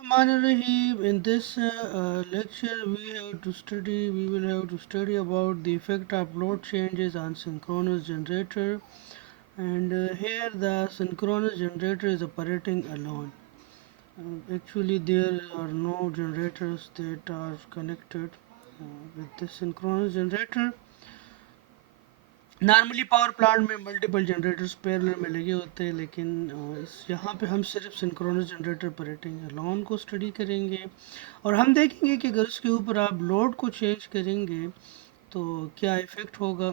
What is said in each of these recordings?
Rahim. In this lecture, we will have to study about the effect of load changes on synchronous generator. And here, the synchronous generator is operating alone. Actually, there are no generators that are connected with this synchronous generator. Normally power plant में multiple generators parallel में लगे होते हैं, लेकिन इस यहाँ पे हम सिर्फ सिंक्रोनस जनरेटर ऑपरेटिंग लॉन को स्टडी करेंगे और हम देखेंगे कि अगर उसके ऊपर आप लोड को चेंज करेंगे तो क्या इफ़ेक्ट होगा।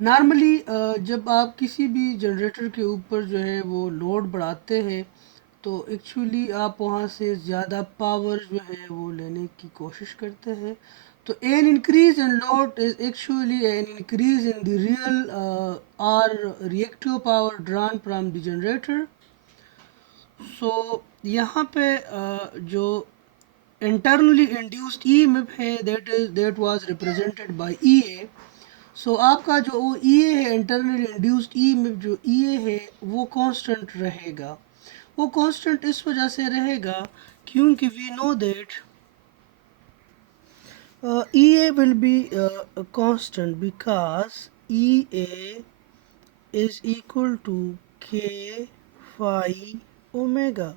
नॉर्मली जब आप किसी भी जनरेटर के ऊपर जो है वो लोड बढ़ाते हैं तो एक्चुअली आप वहाँ से ज़्यादा पावर जो है वो लेने की कोशिश करते हैं। तो an increase in load is actually an increase in the real और reactive power drawn from the generator. So यहाँ पे जो इंटरनली इंड्यूस्ड ईएमएफ है that was represented by EA. So आपका जो ई ए है इंटरनली इंड्यूस्ड ईएमएफ जो ई ए है वो कांस्टेंट रहेगा। वो कांस्टेंट इस वजह से रहेगा क्योंकि we know that E A will be constant because E A is equal to K phi omega.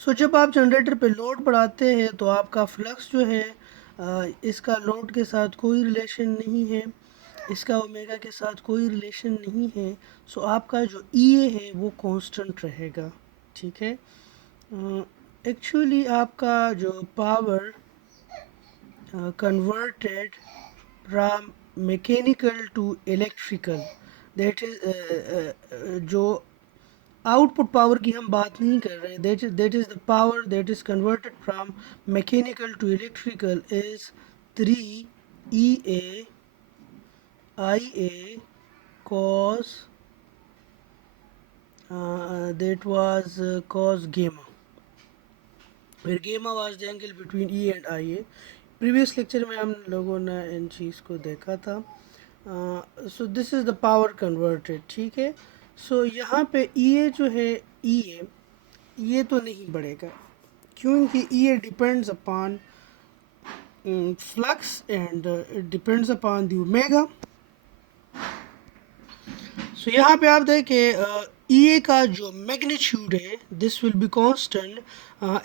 सो जब आप जनरेटर पे लोड बढ़ाते हैं तो आपका फ्लक्स जो है इसका लोड के साथ कोई रिलेशन नहीं है, इसका ओमेगा के साथ कोई रिलेशन नहीं है। सो आपका जो ई ए है वो कांस्टेंट रहेगा। ठीक है। एक्चुअली आपका जो power converted from mechanical to electrical that is जो आउटपुट पावर की हम बात नहीं कर रहे, that is the power that is converted from mechanical to electrical is 3 I A cos that was cos gamma, where gamma was the angle between E and IA. Previous lecture में हम लोगों ने इन चीज़ को देखा था। So this is the power converted. ठीक है। सो यहाँ पे ई ए जो है ई ए ये तो नहीं बढ़ेगा क्योंकि E A depends upon flux and it depends upon the omega. So यहाँ पे आप देखें ई ए का जो मैग्नीट्यूड है this will be constant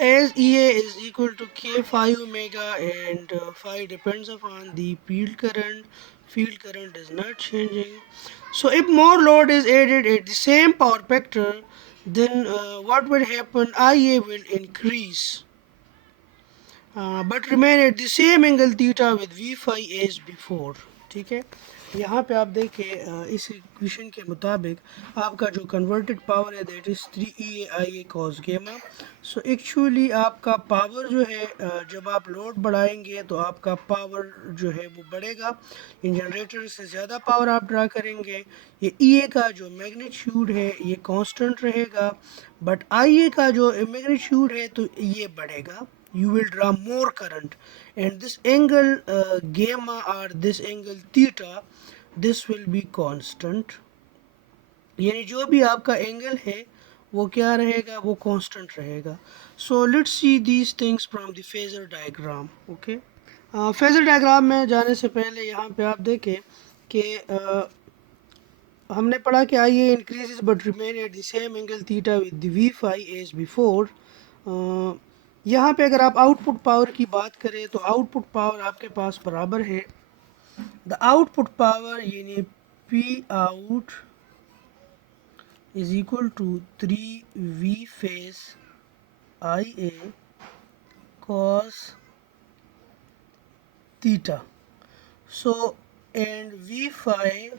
as E A is equal to K phi omega and phi depends upon the field current is not changing. So if more load is added at the same power factor then what will happen, IA will increase but remain at the same angle theta with V phi as before। ठीक है। यहाँ पे आप देखें इस equation के मुताबिक आपका जो कन्वर्टेड पावर है that is 3 EA cos gamma। So actually आपका पावर जो है जब आप लोड बढ़ाएंगे तो आपका पावर जो है वो बढ़ेगा, इन जनरेटर से ज़्यादा पावर आप ड्रा करेंगे। ये EA का जो मैग्नीट्यूड है ये कांस्टेंट रहेगा, बट IA का जो मैग्नीट्यूड है तो ये बढ़ेगा। You will draw more current and this angle gamma or this angle theta this will be constant, यानी जो भी आपका एंगल है वो क्या रहेगा, वो कांस्टेंट रहेगा। So let's see these things from the phasor diagram. Okay. Phasor diagram में जाने से पहले यहाँ पे आप देखें कि हमने पढ़ा कि I A increases but remain at the same angle theta with the V phi as before. यहाँ पे अगर आप आउटपुट पावर की बात करें तो आउटपुट पावर आपके पास बराबर है द आउटपुट पावर यानी P out is equal to 3V phase I A cos theta. So and V phi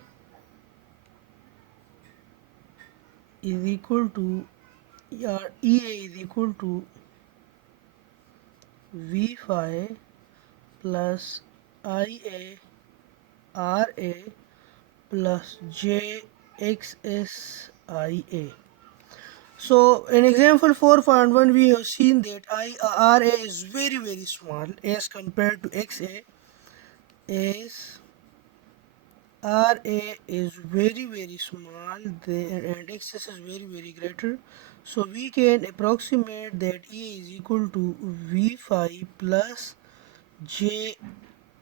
is equal to या E A is equal to V phi plus IA RA plus JXSIA. So in example 4.1 we have seen that RA is very small as compared to XA, as RA is very small there and XS is very greater. So we can approximate that E is equal to V phi plus J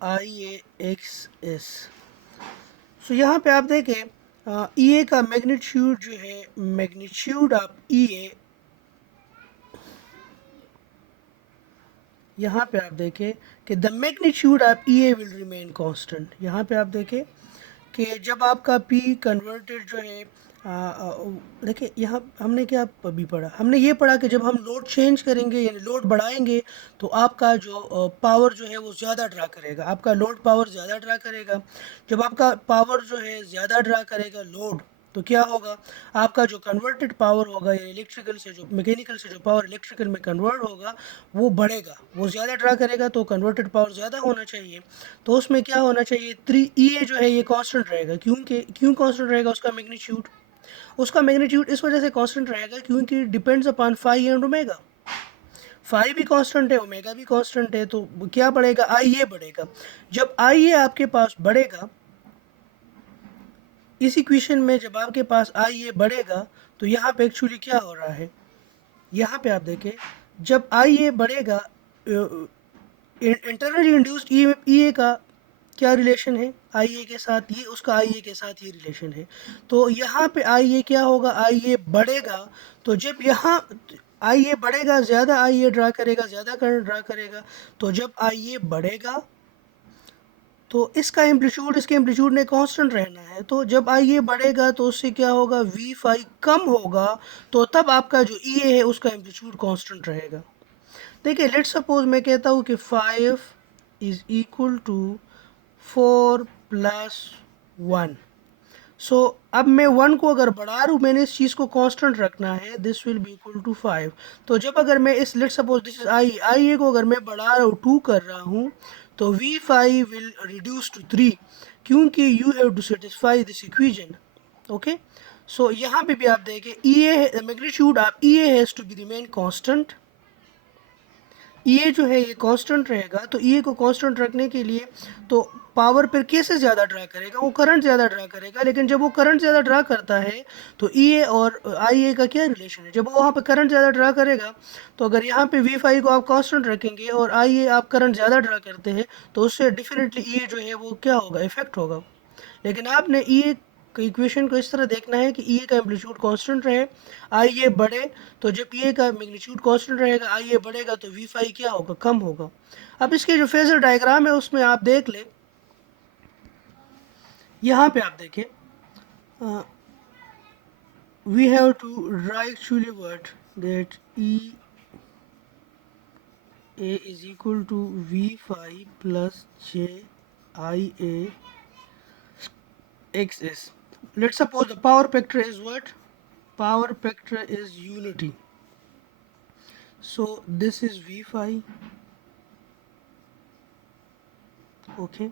I A X S. So यहाँ पे आप देखें E ए का magnitude जो है, magnitude of E ए, यहाँ पे आप देखें कि the magnitude of E A will remain constant. यहाँ पे आप देखें कि जब आपका पी कन्वर्टेड जो है, देखिए यहाँ हमने क्या अभी पढ़ा, हमने ये पढ़ा कि जब हम लोड चेंज करेंगे यानी लोड बढ़ाएंगे तो आपका जो पावर जो है वो ज़्यादा ड्रा करेगा, आपका लोड पावर ज़्यादा ड्रा करेगा। जब आपका पावर जो है ज़्यादा ड्रा करेगा लोड, तो क्या होगा, आपका जो कन्वर्टेड पावर होगा या इलेक्ट्रिकल से जो मैकेनिकल से जो पावर इलेक्ट्रिकल में कन्वर्ट होगा वो बढ़ेगा, वो ज़्यादा ड्रा करेगा, तो कन्वर्टेड पावर ज़्यादा होना चाहिए। तो उसमें क्या होना चाहिए, 3 जो है ये कांस्टेंट रहेगा। क्यों कांस्टेंट रहेगा, उसका मैग्नीट्यूड इस वजह से कांस्टेंट रहेगा क्योंकि depends upon phi and omega. Phi भी कांस्टेंट है, ओमेगा भी कांस्टेंट है, तो क्या बढ़ेगा, आई ए बढ़ेगा। जब आई ए आपके पास बढ़ेगा, इस इक्वेशन में जब आपके पास आई ए बढ़ेगा तो यहाँ पे एक्चुअली क्या हो रहा है, यहाँ पे आप देखें जब आई ए बढ़ेगा, इंटरनली इंड्यूस्ड ई ए का क्या रिलेशन है आई ए के साथ, ये उसका आई ए के साथ ये रिलेशन है। तो यहाँ पे आई ए क्या होगा, आई ए बढ़ेगा। तो जब यहाँ आई ए बढ़ेगा, ज़्यादा आई ए ड्रा करेगा, ज़्यादा करंट ड्रा करेगा, तो जब आई ए बढ़ेगा तो इसका एम्पलीट्यूड, इसके एम्पलीट्यूड ने कांस्टेंट रहना है। तो जब आई ए बढ़ेगा तो उससे क्या होगा, वी फाई कम होगा, तो तब आपका जो ई ए है उसका एम्पलीट्यूड कांस्टेंट रहेगा। देखिए लेट्स सपोज मैं कहता हूँ कि 5 इज इक्वल टू 4 प्लस 1। सो अब मैं 1 को अगर बढ़ा रहा हूँ, मैंने इस चीज़ को कांस्टेंट रखना है, this will be equal to 5। तो जब अगर मैं इस let's suppose this is I A को अगर मैं बढ़ा रहा हूँ 2 कर रहा हूँ, तो V5 विल रिड्यूस टू 3 क्योंकि you have to satisfy this equation. Okay, so यहाँ पे भी आप देखें E A magnitude of E A has to be remain constant. E A जो है ये कांस्टेंट रहेगा, तो ई ए को कांस्टेंट रखने के लिए तो पावर पर कैसे ज़्यादा ड्रा करेगा, वो करंट ज़्यादा ड्रा करेगा। लेकिन जब वो करंट ज़्यादा ड्रा करता है तो ई ए और आई ए का क्या रिलेशन है, जब वो वहाँ पे करंट ज़्यादा ड्रा करेगा, तो अगर यहाँ पे वी फाई को आप कांस्टेंट रखेंगे और आई ए आप करंट ज़्यादा ड्रा करते हैं, तो उससे डेफिनेटली ई ए जो है वो क्या होगा, इफेक्ट होगा। लेकिन आपने ई ए इक्वेशन को इस तरह देखना है कि ई ए का एम्पलीट्यूड कांस्टेंट रहे, आई ए बढ़े, तो जब ई ए का मैग्नीट्यूड कांस्टेंट रहेगा, आई ए बढ़ेगा, तो वी फाई क्या होगा, कम होगा। अब इसके जो फेजर डायग्राम है उसमें आप देख ले, यहाँ पे आप देखें we have to write actually what that E A is equal to V phi plus J I A X S. Let's suppose the power factor is what? Power factor is unity. So this is V phi. Okay.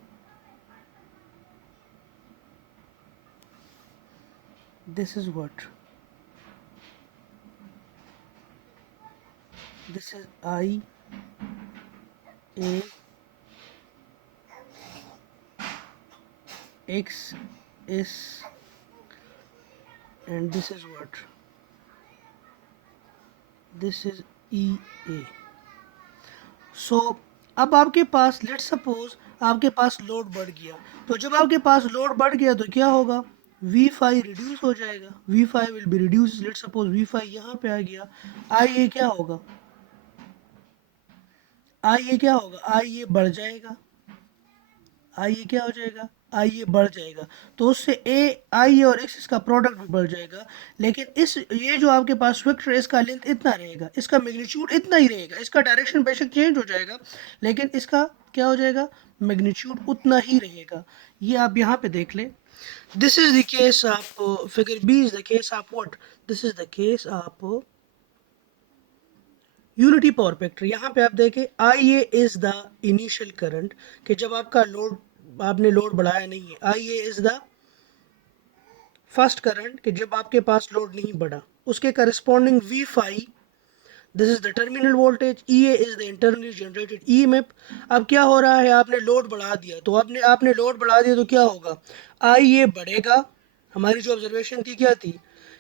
This is what? This is I A X S and this is what, this is E A. So अब आपके पास let's suppose आपके पास load बढ़ गया, तो जब आपके पास लोड बढ़ गया तो क्या होगा, वी फाई रिड्यूस हो जाएगा, V phi will be reduce. Let's suppose V phi यहाँ पे आ गया, आई ए क्या होगा, आई ए क्या होगा, आई ए बढ़ जाएगा, आई ए क्या हो जाएगा, आई ए बढ़ जाएगा, तो उससे ए आई ए और एक्स का प्रोडक्ट भी बढ़ जाएगा। लेकिन इस ये जो आपके पास वेक्टर है इसका लेंथ इतना रहेगा, इसका मैग्नीट्यूड इतना ही रहेगा, इसका डायरेक्शन बेशक चेंज हो जाएगा लेकिन इसका क्या हो जाएगा, मैग्नीट्यूड उतना ही रहेगा। ये आप यहाँ पे देख लें, this is the case of figure B is the case of what, this is the case of unity power factor. यहाँ पे आप देखें I A is the initial current, कि जब आपका लोड, आपने लोड बढ़ाया नहीं है, I A is the first current कि जब आपके पास लोड नहीं बढ़ा, उसके corresponding V phi, this is the terminal voltage, E A is the internally generated E M F. अब क्या हो रहा है, आपने लोड बढ़ा दिया, तो आपने लोड बढ़ा दिया तो क्या होगा, आई ए बढ़ेगा। हमारी जो ऑब्जर्वेशन थी क्या थी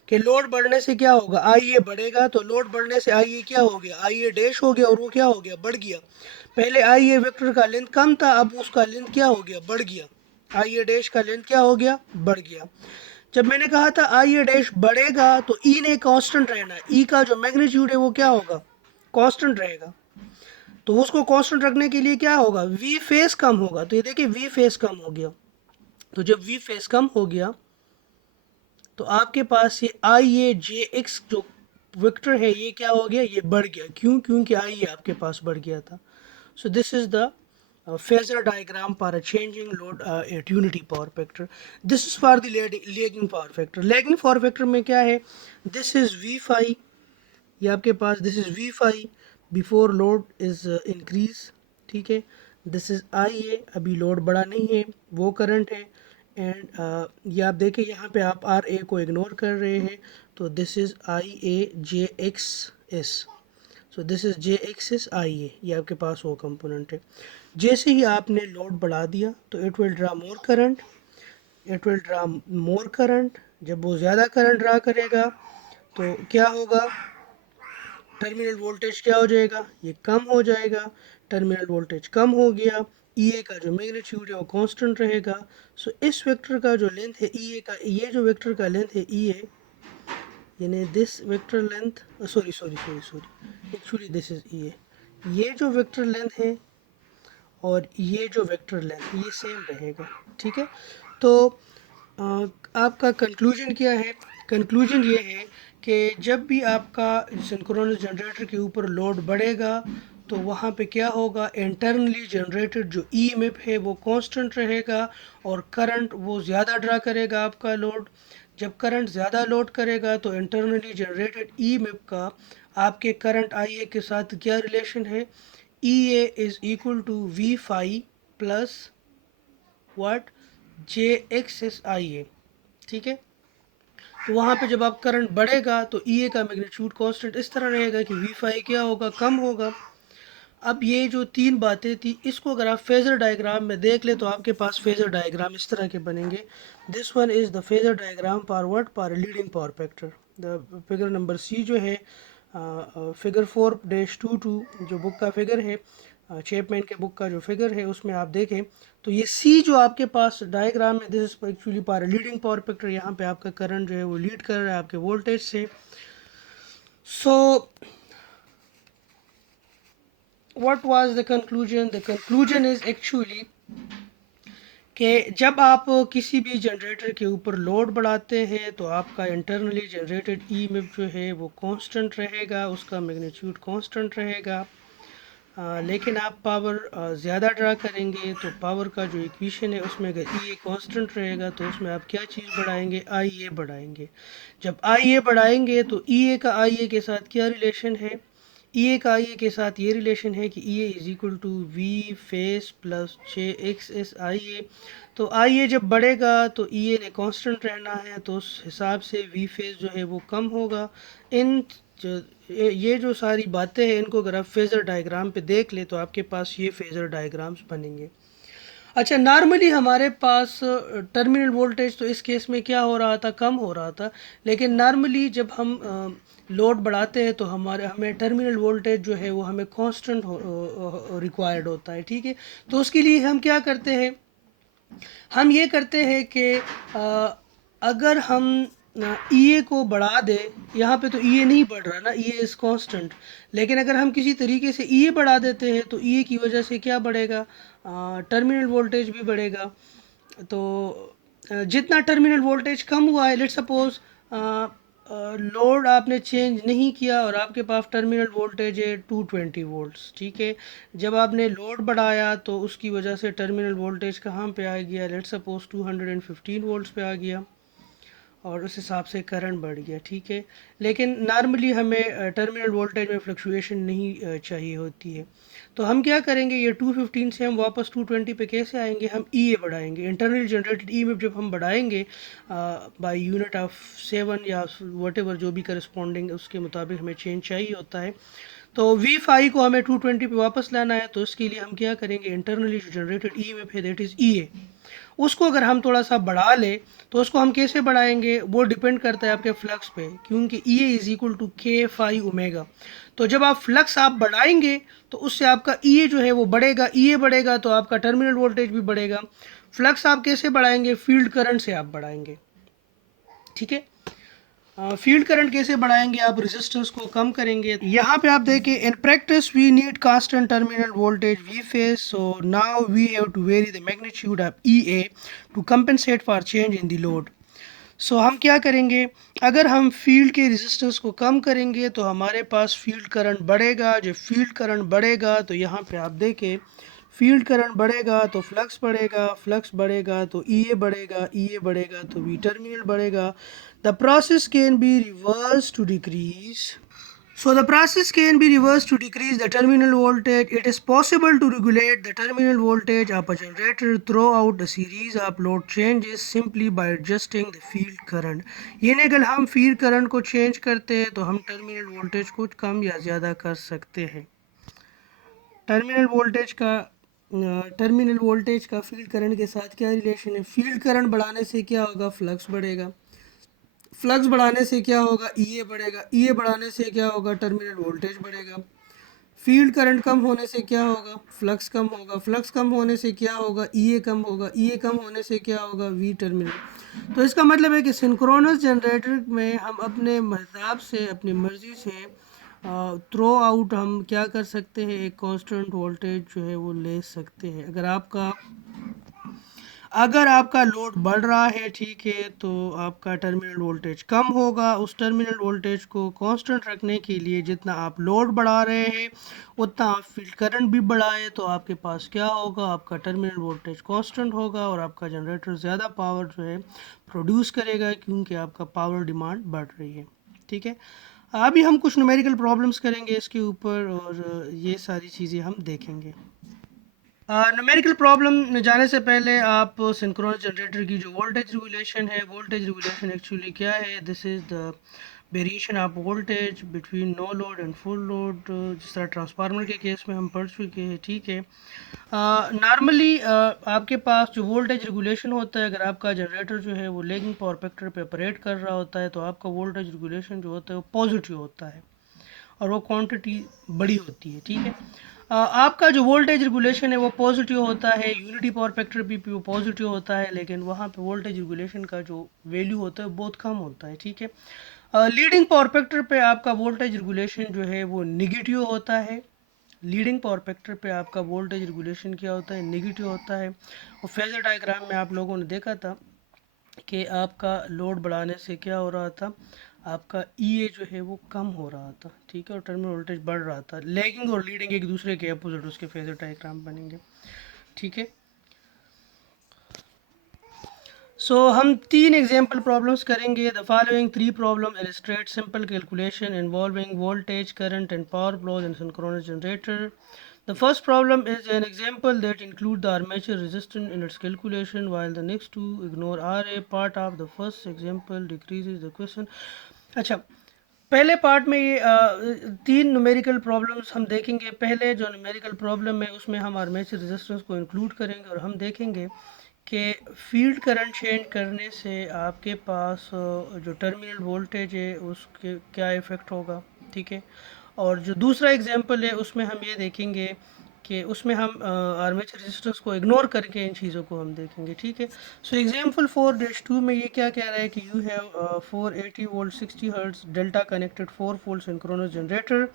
कि लोड बढ़ने से क्या होगा, आई ए बढ़ेगा, तो लोड बढ़ने से आई ए क्या हो गया, आई ए डैश हो गया, और वो क्या हो गया, बढ़ गया। पहले आई ए वेक्टर का लेंथ कम था, अब उसका लेंथ क्या हो गया, बढ़ गया। आई ए डैश का लेंथ क्या हो गया, बढ़ गया। जब मैंने कहा था आई ए डैश बढ़ेगा तो ई ने कांस्टेंट रहना है, ई का जो मैग्नीट्यूड है वो क्या होगा, कांस्टेंट रहेगा। तो उसको कांस्टेंट रखने के लिए क्या होगा, वी फेस कम होगा। तो ये देखिए वी फेस कम हो गया। तो जब वी फेस कम हो गया तो आपके पास ये आई ए जे एक्स जो वेक्टर है ये क्या हो गया, ये बढ़ गया। क्यों, क्योंकि आई ए आपके पास बढ़ गया था। सो this is the phasor diagram for a changing load at unity power factor. This is for the lagging power factor. Lagging power factor में क्या है, this is v phi, ये आपके पास this is V phi before load is increase, ठीक है। This is I ए, अभी load बड़ा नहीं है, वो करंट है। एंड ये आप देखें यहाँ पे आप आर ए को इग्नोर कर रहे हैं, तो this is I A J X S. So this is J X S I A, ये आपके पास वो कंपोनेंट है। जैसे ही आपने लोड बढ़ा दिया तो it will draw more current, it will draw more current. जब वो ज़्यादा करंट ड्रा करेगा तो क्या होगा, टर्मिनल वोल्टेज क्या हो जाएगा, ये कम हो जाएगा। टर्मिनल वोल्टेज कम हो गया, ई ए का जो मैग्नीट्यूड है वो कांस्टेंट रहेगा। सो इस वेक्टर का जो लेंथ है ई ए का, ये जो वेक्टर का लेंथ है ई ए, यानी this vector length, sorry sorry sorry sorry, actually this is E A, ये जो वेक्टर लेंथ है और ये जो वेक्टर लेंथ ये सेम रहेगा, ठीक है। तो आपका कंक्लूजन क्या है, कंक्लूजन ये है कि जब भी आपका सिंक्रोनस जनरेटर के ऊपर लोड बढ़ेगा तो वहाँ पे क्या होगा, इंटरनली जनरेटेड जो ईएमएफ है वो कांस्टेंट रहेगा और करंट वो ज़्यादा ड्रा करेगा आपका लोड। जब करंट ज़्यादा लोड करेगा तो इंटरनली जनरेटेड ईएमएफ का आपके करंट आईए के साथ क्या रिलेशन है, E A is equal to V phi plus what, J X S I A, ठीक है। तो वहाँ पे जब आप करंट बढ़ेगा तो ई ए का मैग्नीट्यूड कांस्टेंट इस तरह रहेगा कि वी फाई क्या होगा, कम होगा। अब ये जो तीन बातें थी इसको अगर आप फेजर डायग्राम में देख ले तो आपके पास फेजर डायग्राम इस तरह के बनेंगे। This one is the phasor diagram for what, for leading power factor. The figure number C जो है फिगर 4-22 जो बुक का फिगर है, चैपमैन के बुक का जो फिगर है उसमें आप देखें तो ये सी जो आपके पास डायग्राम है, this is actually power leading power factor. यहाँ पे आपका करंट जो है वो लीड कर रहा है आपके वोल्टेज से। सो what was the conclusion, the conclusion is actually कि जब आप किसी भी जनरेटर के ऊपर लोड बढ़ाते हैं तो आपका इंटरनली जनरेटेड ईएमएफ जो है वो कांस्टेंट रहेगा, उसका मैग्नीट्यूड कांस्टेंट रहेगा। लेकिन आप पावर ज़्यादा ड्रा करेंगे तो पावर का जो इक्वेशन है उसमें अगर ई ए कांस्टेंट रहेगा तो उसमें आप क्या चीज़ बढ़ाएंगे, आई ए बढ़ाएंगे। जब आई ए बढ़ाएंगे तो ई ए का आई ए के साथ क्या रिलेशन है, ई ए का आई ए के साथ ये रिलेशन है कि E A is equal to V phase plus j X S I A. तो आई ए जब बढ़ेगा तो ई ए ने कांस्टेंट रहना है, तो उस हिसाब से वी फेस जो है वो कम होगा। इन जो ये जो सारी बातें हैं इनको अगर आप फेज़र डायग्राम पे देख ले तो आपके पास ये फेज़र डायग्राम्स बनेंगे। अच्छा, नॉर्मली हमारे पास टर्मिनल वोल्टेज तो इस केस में क्या हो रहा था, कम हो रहा था। लेकिन नॉर्मली जब हम लोड बढ़ाते हैं तो हमें टर्मिनल वोल्टेज जो है वो हमें कांस्टेंट रिक्वायर्ड होता है, ठीक है। तो उसके लिए हम क्या करते हैं, हम ये करते हैं कि अगर हम ई ए को बढ़ा दें, यहाँ पे तो ई ए नहीं बढ़ रहा ना, ई ए इज़ कांस्टेंट। लेकिन अगर हम किसी तरीके से ई ए बढ़ा देते हैं तो ई ए की वजह से क्या बढ़ेगा, टर्मिनल वोल्टेज भी बढ़ेगा। तो जितना टर्मिनल वोल्टेज कम हुआ है, लेट्स सपोज लोड आपने चेंज नहीं किया और आपके पास टर्मिनल वोल्टेज है 220 वोल्ट्स, ठीक है। जब आपने लोड बढ़ाया तो उसकी वजह से टर्मिनल वोल्टेज कहाँ पे आ गया, लेट्स सपोज 215 वोल्ट्स पे आ गया और उस हिसाब से करंट बढ़ गया, ठीक है। लेकिन नॉर्मली हमें टर्मिनल वोल्टेज में फ्लक्चुएशन नहीं चाहिए होती है। तो हम क्या करेंगे, ये 215 से हम वापस 220 पे कैसे आएंगे, हम ई ए बढ़ाएंगे। इंटरनल जनरेटेड ई में जब हम बढ़ाएंगे बाय यूनिट ऑफ 7 या वट एवर जो भी करस्पॉन्डिंग उसके मुताबिक हमें चेंज चाहिए होता है। तो V5 को हमें 220 पे वापस लाना है, तो इसके लिए हम क्या करेंगे, इंटरनली जो जनरेटेड EMF है दैट इज़ EA, उसको अगर हम थोड़ा सा बढ़ा लें तो उसको हम कैसे बढ़ाएंगे, वो डिपेंड करता है आपके फ्लक्स पे, क्योंकि EA is equal to K phi omega. तो जब आप फ्लक्स आप बढ़ाएंगे तो उससे आपका EA जो है वो बढ़ेगा, EA बढ़ेगा तो आपका टर्मिनल वोल्टेज भी बढ़ेगा। फ्लक्स आप कैसे बढ़ाएंगे, फील्ड करंट से आप बढ़ाएंगे, ठीक है। फील्ड करंट कैसे बढ़ाएंगे, आप रेजिस्टेंस को कम करेंगे। यहाँ पे आप देखें, in practice we need constant terminal voltage V phase, so now we have to vary the magnitude of EA to compensate for change in the load. सो हम क्या करेंगे, अगर हम फील्ड के रेजिस्टेंस को कम करेंगे तो हमारे पास फील्ड करंट बढ़ेगा। जब फील्ड करंट बढ़ेगा तो यहाँ पे आप देखें, फील्ड करंट बढ़ेगा तो फ्लक्स बढ़ेगा, फ्लक्स बढ़ेगा तो EA बढ़ेगा, EA बढ़ेगा तो V टर्मिनल बढ़ेगा। The process can be reverse to decrease, so the process can be reversed to decrease the terminal voltage. It is possible to regulate the terminal voltage of a generator throughout a series of load changes simply by adjusting the field current. यानी अगर हम field current को change करते हैं तो हम terminal voltage को कम या ज़्यादा कर सकते हैं। टर्मिनल वोल्टेज का फील्ड करंट के साथ क्या रिलेशन है, फील्ड करंट बढ़ाने से क्या होगा, फ्लक्स बढ़ेगा, फ्लक्स बढ़ाने से क्या होगा, EA बढ़ेगा, EA बढ़ाने से क्या होगा, टर्मिनल वोल्टेज बढ़ेगा। फील्ड करंट कम होने से क्या होगा, फ्लक्स कम होगा, फ्लक्स कम होने से क्या होगा, EA कम होगा, EA कम होने से क्या होगा, V टर्मिनल। तो इसका मतलब है कि सिंक्रोनस जनरेटर में हम अपने हिसाब से, अपनी मर्ज़ी से थ्रो आउट हम क्या कर सकते हैं, एक कांस्टेंट वोल्टेज जो है वो ले सकते हैं। अगर आपका लोड बढ़ रहा है, ठीक है, तो आपका टर्मिनल वोल्टेज कम होगा। उस टर्मिनल वोल्टेज को कांस्टेंट रखने के लिए जितना आप लोड बढ़ा रहे हैं उतना आप फील्ड करंट भी बढ़ाए तो आपके पास क्या होगा, आपका टर्मिनल वोल्टेज कांस्टेंट होगा और आपका जनरेटर ज़्यादा पावर जो है प्रोड्यूस करेगा, क्योंकि आपका पावर डिमांड बढ़ रही है, ठीक है। अभी हम कुछ न्यूमेरिकल प्रॉब्लम्स करेंगे इसके ऊपर और ये सारी चीज़ें हम देखेंगे। न्यूमेरिकल प्रॉब्लम में जाने से पहले आप सिंक्रोनस जनरेटर की जो वोल्टेज रेगुलेशन है, वोल्टेज रेगुलेशन एक्चुअली क्या है, this is the variation of voltage between no load and full load, जिस तरह ट्रांसफार्मर के केस में हम पढ़ चुके हैं, ठीक है। नॉर्मली आपके पास जो वोल्टेज रेगुलेशन होता है, अगर आपका जनरेटर जो है वो लेगिंग पावर फैक्टर पे ऑपरेट कर रहा होता है तो आपका वोल्टेज रेगुलेशन जो होता है वो पॉजिटिव होता है और वो क्वांटिटी बड़ी होती है, ठीक है। आपका जो वोल्टेज रेगुलेशन है वो पॉजिटिव होता है, यूनिटी पावर फैक्टर भी वो पॉजिटिव होता है, लेकिन वहाँ पे वोल्टेज रेगुलेशन का जो वैल्यू होता है बहुत कम होता है, ठीक है। लीडिंग पावर फैक्टर पे आपका वोल्टेज रेगुलेशन जो है वो निगेटिव होता है। लीडिंग पावर फैक्टर पे आपका वोल्टेज रेगुलेशन क्या होता है, नेगेटिव होता है। और फेजर डायग्राम में आप लोगों ने देखा था कि आपका लोड बढ़ाने से क्या हो रहा था, आपका EA जो है वो कम हो रहा था, ठीक है, और टर्मिनल वोल्टेज बढ़ रहा था। लैगिंग और लीडिंग एक दूसरे के अपोजिट उसके फेजर डायग्राम बनेंगे, ठीक है। सो हम 3 एग्जाम्पल प्रॉब्लम्स करेंगे। The following 3 problem illustrate simple calculation involving voltage current and power flows in synchronous generator. The first problem is an example that include the armature resistance in its calculation, while the next two ignore RA. Part of the first example decreases the question. अच्छा, पहले part में ये 3 numerical problems हम देखेंगे। पहले जो numerical problem है उसमें हम आर्मेचर रेजिस्टेंस को इंक्लूड करेंगे और हम देखेंगे कि फील्ड करंट चेंज करने से आपके पास जो टर्मिनल वोल्टेज है उसके क्या इफ़ेक्ट होगा, ठीक है। और जो दूसरा एग्जांपल है उसमें हम ये देखेंगे कि उसमें हम आर्मेचर रेजिस्टेंस को इग्नोर करके इन चीज़ों को हम देखेंगे, ठीक है। सो एग्जांपल 4-2 में ये क्या कह रहा है कि you have 480 volt 60 hertz delta connected 4 pole synchronous generator,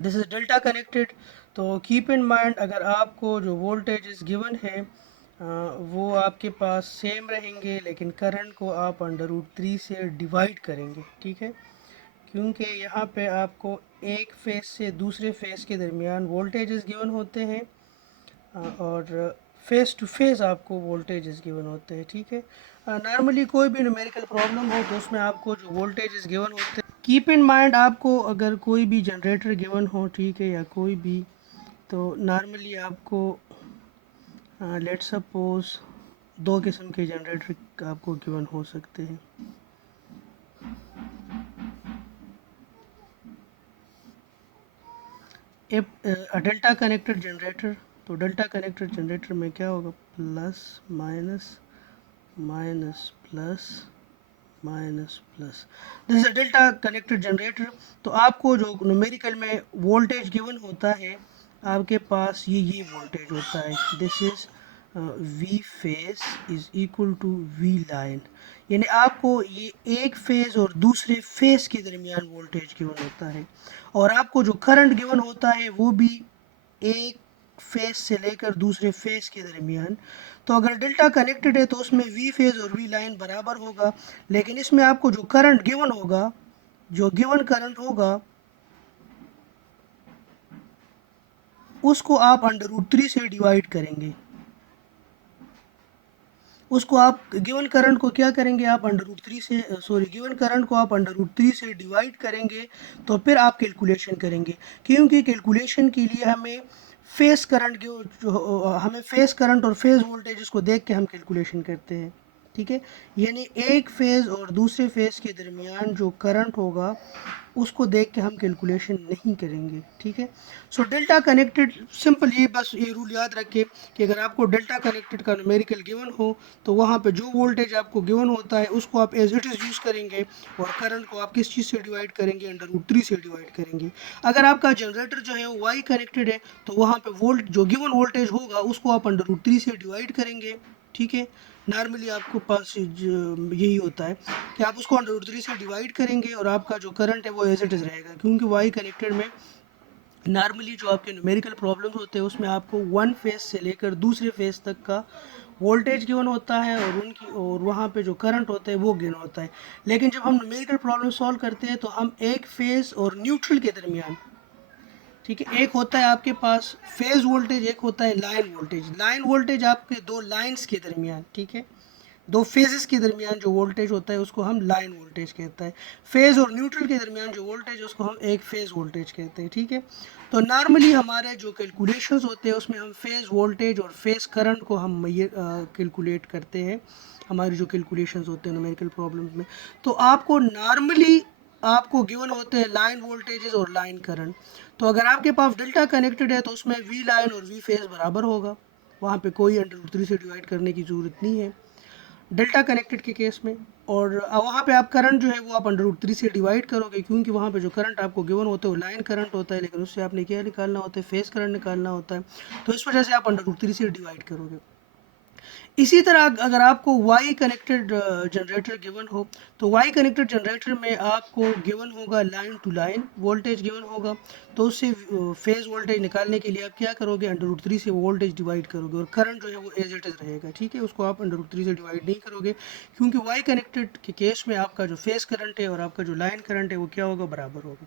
this is delta connected. तो कीप इन माइंड, अगर आपको जो वोल्टेज इज गिवन है वो आपके पास सेम रहेंगे, लेकिन करंट को आप √3 से डिवाइड करेंगे, ठीक है, क्योंकि यहाँ पे आपको एक फेस से दूसरे फेस के दरमियान वोल्टेजेस गिवन होते हैं और फेस टू फेस आपको वोल्टेजेस गिवन होते हैं, ठीक है। नॉर्मली कोई भी न्यूमेरिकल प्रॉब्लम हो तो उसमें आपको जो वोल्टेजेस गिवन होते हैं, कीप इन माइंड, आपको अगर कोई भी जनरेटर गिवन हो, ठीक है, या कोई भी, तो नॉर्मली आपको लेट सपोज 2 किस्म के जनरेटर आपको गिवन हो सकते हैं। डेल्टा कनेक्टेड जनरेटर, तो डेल्टा कनेक्टेड जनरेटर में क्या होगा, plus minus minus plus minus plus, this is a delta connected generator. तो आपको जो न्यूमेरिकल में वोल्टेज गिवन होता है, आपके पास ये वोल्टेज होता है, this is V phase is equal to V line, यानी आपको ये एक फेज और दूसरे फेज के दरमियान वोल्टेज गिवन होता है, और आपको जो करंट गिवन होता है वो भी एक फेज से लेकर दूसरे फेज के दरमियान। तो अगर डेल्टा कनेक्टेड है तो उसमें वी फेज और वी लाइन बराबर होगा, लेकिन इसमें आपको जो करंट गिवन होगा, जो गिवन करंट होगा, उसको आप √3 से डिवाइड करेंगे। उसको आप गिवन करंट को क्या करेंगे, आप √3 से गिवन करंट को आप √3 से डिवाइड करेंगे, तो फिर आप कैलकुलेशन करेंगे, क्योंकि कैलकुलेशन के लिए हमें फेस करंट हमें फेस करंट और फेज वोल्टेज को देख के हम कैलकुलेशन करते हैं, ठीक है। यानी एक फेज और दूसरे फेज के दरमियान जो करंट होगा उसको देख के हम कैलकुलेशन नहीं करेंगे, ठीक है। सो डेल्टा कनेक्टेड, सिंपल ये बस ये रूल याद रखिए कि अगर आपको डेल्टा कनेक्टेड का न्यूमेरिकल गिवन हो तो वहाँ पे जो वोल्टेज आपको गिवन होता है उसको आप एज इट इज़ यूज़ करेंगे, और करंट को आप किस चीज़ से डिवाइड करेंगे, √3 से डिवाइड करेंगे। अगर आपका जनरेटर जो है वो वाई कनेक्टेड है तो वहाँ पे जो गिवन वोल्टेज होगा उसको आप √3 से डिवाइड करेंगे, ठीक है। नॉर्मली आपको पास यही होता है कि आप उसको √3 से डिवाइड करेंगे और आपका जो करंट है वो एज इट इज़ रहेगा, क्योंकि वाई कनेक्टेड में नॉर्मली जो आपके न्यूमेरिकल प्रॉब्लम्स होते हैं उसमें आपको वन फेज से लेकर दूसरे फेज तक का वोल्टेज गिवन होता है, और वहाँ पे जो करंट होता है वो गिवन होता है। लेकिन जब हम न्यूमेरिकल प्रॉब्लम सॉल्व करते हैं तो हम एक फेज और न्यूट्रल के दरमियान, ठीक है, एक होता है आपके पास फेज वोल्टेज, एक होता है लाइन वोल्टेज। लाइन वोल्टेज आपके दो लाइंस के दरमियान, ठीक है, दो फेजेस के दरमियान जो वोल्टेज होता है उसको हम लाइन वोल्टेज कहता है। फेज और न्यूट्रल के दरमियान जो वोल्टेज है उसको हम एक फेज वोल्टेज कहते हैं, ठीक है। तो नॉर्मली हमारे जो कैलकुलेशंस होते हैं उसमें हम फेज वोल्टेज और फेज करंट को हम कैलकुलेट करते हैं, हमारी जो कैलकुलेशंस होते हैं न्यूमेरिकल प्रॉब्लम्स में। तो आपको नॉर्मली आपको गिवन होते हैं लाइन वोल्टेजेस और लाइन करंट। तो अगर आपके पास डेल्टा कनेक्टेड है तो उसमें वी लाइन और वी फेज बराबर होगा, वहाँ पे कोई √3 से डिवाइड करने की ज़रूरत नहीं है डेल्टा कनेक्टेड के केस में। और वहाँ पे आप करंट जो है वो आप √3 से डिवाइड करोगे, क्योंकि वहाँ पे जो करंट आपको गिवन होता है वो लाइन करंट होता है, लेकिन उससे आपने क्या निकालना होता है, फेस करंट निकालना होता है, तो इस वजह से आप √3 से डिवाइड करोगे। इसी तरह अगर आपको वाई कनेक्टेड जनरेटर गिवन हो तो वाई कनेक्टेड जनरेटर में आपको गिवन होगा line to line voltage given होगा, तो उससे फेज वोल्टेज निकालने के लिए आप क्या करोगे, √3 से वोल्टेज डिवाइड करोगे, और करंट जो है वो एज इट इज रहेगा, ठीक है, उसको आप √3 से डिवाइड नहीं करोगे, क्योंकि वाई कनेक्टेड के केस में आपका जो फेज करंट है और आपका जो लाइन करंट है वो क्या होगा, बराबर होगा।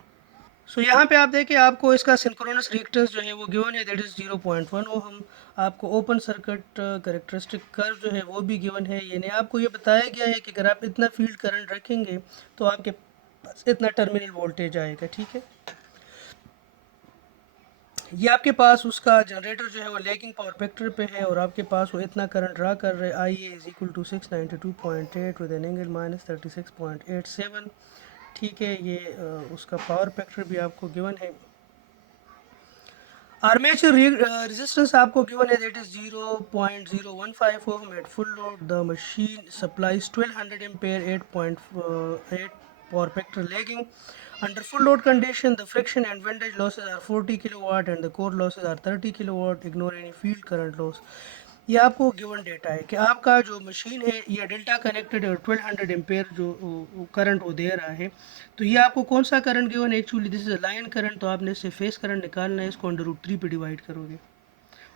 सो यहाँ पे आप देखिए आपको इसका सिंक्रोनस रिएक्टेंस जो है वो गिवन है, दैट इज़ 0.1 ओहम। आपको ओपन सर्किट कैरेक्टरिस्टिक कर्व जो है वो भी गिवन है, यानी आपको ये बताया गया है कि अगर आप इतना फील्ड करंट रखेंगे तो आपके पास इतना टर्मिनल वोल्टेज आएगा, ठीक है। ये आपके पास उसका जनरेटर जो है वो लैगिंग पावर फैक्टर पे है, और आपके पास वो इतना करंट ड्रा कर रहे हैं, I A is equal to 692.8 with an angle -36.87, ठीक है। ये उसका पावर फैक्टर भी आपको गिवन है। आर्मेचर रेजिस्टेंस आपको गिवन है, that is 0.015 ohm at full load. The machine supplies 1200 ampere 8.8 power factor lagging. Under full load condition, the friction and windage losses are 40 kilowatt and the core losses are 30 kilowatt. Ignore any field current loss. ये आपको given data है कि आपका जो machine है ये delta connected है और 1200 एम्पेयर जो करंट वो दे रहा है। तो ये आपको कौन सा करंट गिवन है, actually this is line current, तो आपने इससे फेस करंट निकालना है, इसको √3 पे डिवाइड करोगे।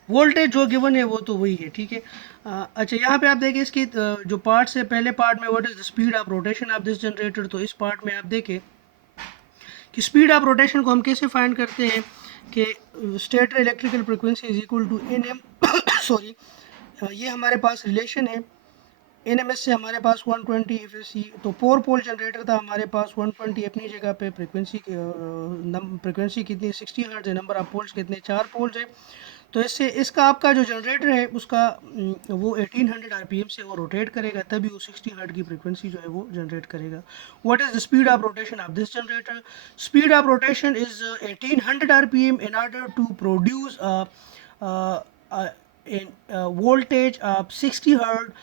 वोल्टेज जो गिवन है वो तो वही है, ठीक है। अच्छा यहाँ पे आप देखिए इसकी जो पार्ट्स है, पहले पार्ट में what is the speed of rotation of this generator, तो इस पार्ट में आप देखें कि स्पीड ऑफ रोटेशन को हम कैसे फाइंड करते हैं कि stator electrical frequency is equal to N M sorry, ये हमारे पास रिलेशन है, एन एम एस से हमारे पास 120 एफ एस सी, तो 4 पोल जनरेटर था हमारे पास 120 अपनी जगह पे, फ्रिक्वेंसी कितनी 60 हर्ट्ज है, नंबर ऑफ पोल्स कितने 4 पोल्स है, तो इससे इसका आपका जो जनरेटर है उसका वो 1800 आरपीएम से वो रोटेट करेगा, तभी वो 60 हर्ट्ज की फ्रीक्वेंसी जो है वो जनरेट करेगा। What is the speed of rotation of this generator? Speed of rotation is 1800 RPM. In order to produce in voltage of 60 hertz,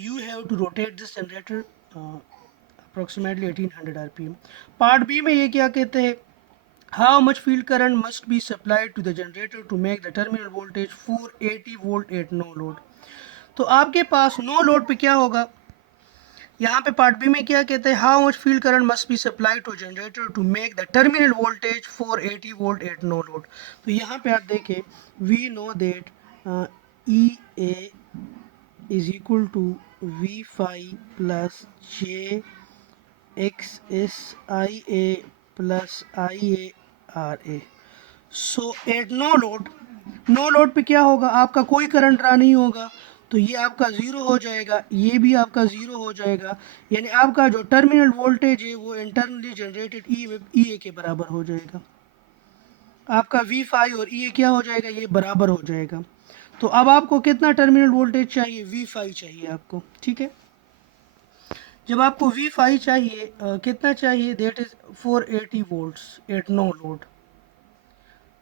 you have to rotate this generator approximately 1800 rpm. Part B में ये क्या कहते हैं? How much field current must be supplied to the generator to make the terminal voltage 480 volt at no load? तो आपके पास no load पे क्या होगा? यहाँ पे पार्ट बी में क्या कहते हैं? How much field current must be supplied to generator to make the terminal voltage 480 volt at no load. तो यहाँ पे आप देखें, we know that E A is equal to V phi plus j X S I A plus I A R A. So at no load पे क्या होगा? आपका कोई करंट ड्रा नहीं होगा, तो ये आपका ज़ीरो हो जाएगा, ये भी आपका ज़ीरो हो जाएगा, यानी आपका जो टर्मिनल वोल्टेज है वो इंटरनली जनरेटेड ई ए के बराबर हो जाएगा। आपका वी फाई और ई ए क्या हो जाएगा? ये बराबर हो जाएगा। तो अब आपको कितना टर्मिनल वोल्टेज चाहिए? वी फाई चाहिए आपको, ठीक है। जब आपको वी फाई चाहिए, कितना चाहिए? That is 480 volts at no load.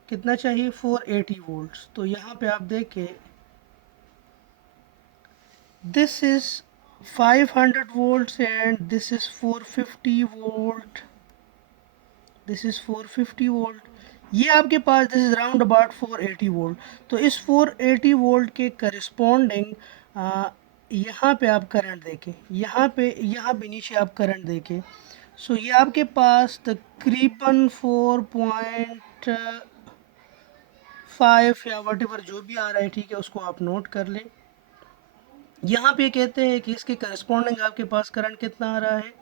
कितना चाहिए? 480 वोल्ट्स। तो यहाँ पे आप देखें, this is 500 volts and this is 450 volt, this is 450 volt, ये आपके पास this is round about 480 volt. तो इस 480 वोल्ट के करस्पॉन्डिंग यहाँ पे आप करंट देखें, यहाँ पे नीचे आप करंट देखें। सो ये आपके पास तकरीबन 4.5 या वट एवर जो भी आ रहा है, ठीक है, उसको आप नोट कर लें। यहाँ पे कहते हैं कि इसके करस्पॉन्डिंग आपके पास करंट कितना आ रहा है?